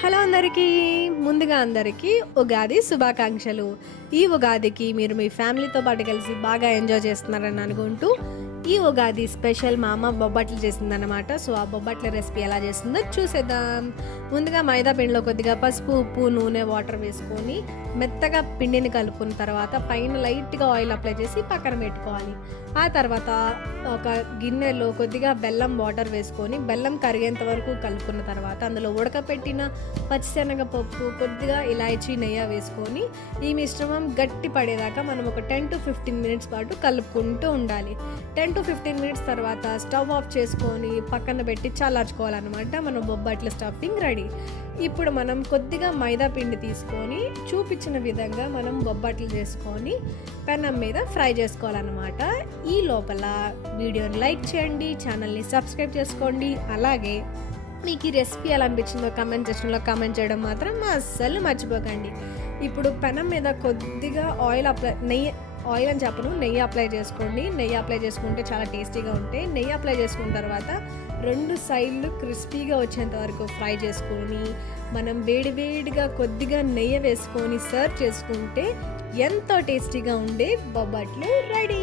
Hello అందరికీ. ముందుగా అందరికీ ఉగాది శుభాకాంక్షలు. ఈ ఉగాదికి మీరు మీ ఫ్యామిలీతో పాటు కలిసి బాగా ఎంజాయ్ చేస్తున్నారని అనుకుంటూ, ఈ ఉగాది స్పెషల్ మా అమ్మ బొబ్బట్లు చేసిందనమాట. సో ఆ బొబ్బట్ల రెసిపీ ఎలా చేసిందో చూసేద్దాం. ముందుగా మైదా పిండిలో కొద్దిగా పసుపు, ఉప్పు, నూనె, వాటర్ వేసుకొని మెత్తగా పిండిని కలుపుకున్న తర్వాత పైన లైట్గా ఆయిల్ అప్లై చేసి పక్కన పెట్టుకోవాలి. ఆ తర్వాత ఒక గిన్నెలో కొద్దిగా బెల్లం వాటర్ వేసుకొని బెల్లం కరిగేంత వరకు కలుపుకున్న తర్వాత అందులో ఉడకపెట్టిన పచ్చిశనగపప్పు, కొద్దిగా ఇలాచీ, నెయ్యి వేసుకొని ఈ మిశ్రమం గట్టి పడేదాకా మనం ఒక 10 to 15 మినిట్స్ పాటు కలుపుకుంటూ ఉండాలి. 10 to 15 మినిట్స్ తర్వాత స్టవ్ ఆఫ్ చేసుకొని పక్కన పెట్టి చల్లార్చుకోవాలన్నమాట. మన బొబ్బట్ల స్టఫింగ్ రెడీ. ఇప్పుడు మనం కొద్దిగా మైదా పిండి తీసుకొని చూపించిన విధంగా మనం బొబ్బట్లు చేసుకొని పెనం మీద ఫ్రై చేసుకోవాలన్నమాట. ఈ లోపల వీడియోని లైక్ చేయండి, ఛానల్ని సబ్స్క్రైబ్ చేసుకోండి. అలాగే మీకు ఈ రెసిపీ ఎలా అనిపించిందో కామెంట్ సెక్షన్లో కామెంట్ చేయడం మాత్రం అస్సలు మర్చిపోకండి. ఇప్పుడు పెనం మీద కొద్దిగా ఆయిల్ అని చెప్పను, నెయ్యి అప్లై చేసుకోండి. నెయ్యి అప్లై చేసుకుంటే చాలా టేస్టీగా ఉంటాయి. నెయ్యి అప్లై చేసుకున్న తర్వాత 2 సైడ్లు క్రిస్పీగా వచ్చేంత వరకు ఫ్రై చేసుకొని మనం వేడివేడిగా కొద్దిగా నెయ్యి వేసుకొని సర్వ్ చేసుకుంటే ఎంతో టేస్టీగా ఉండే బొబ్బట్లు రెడీ.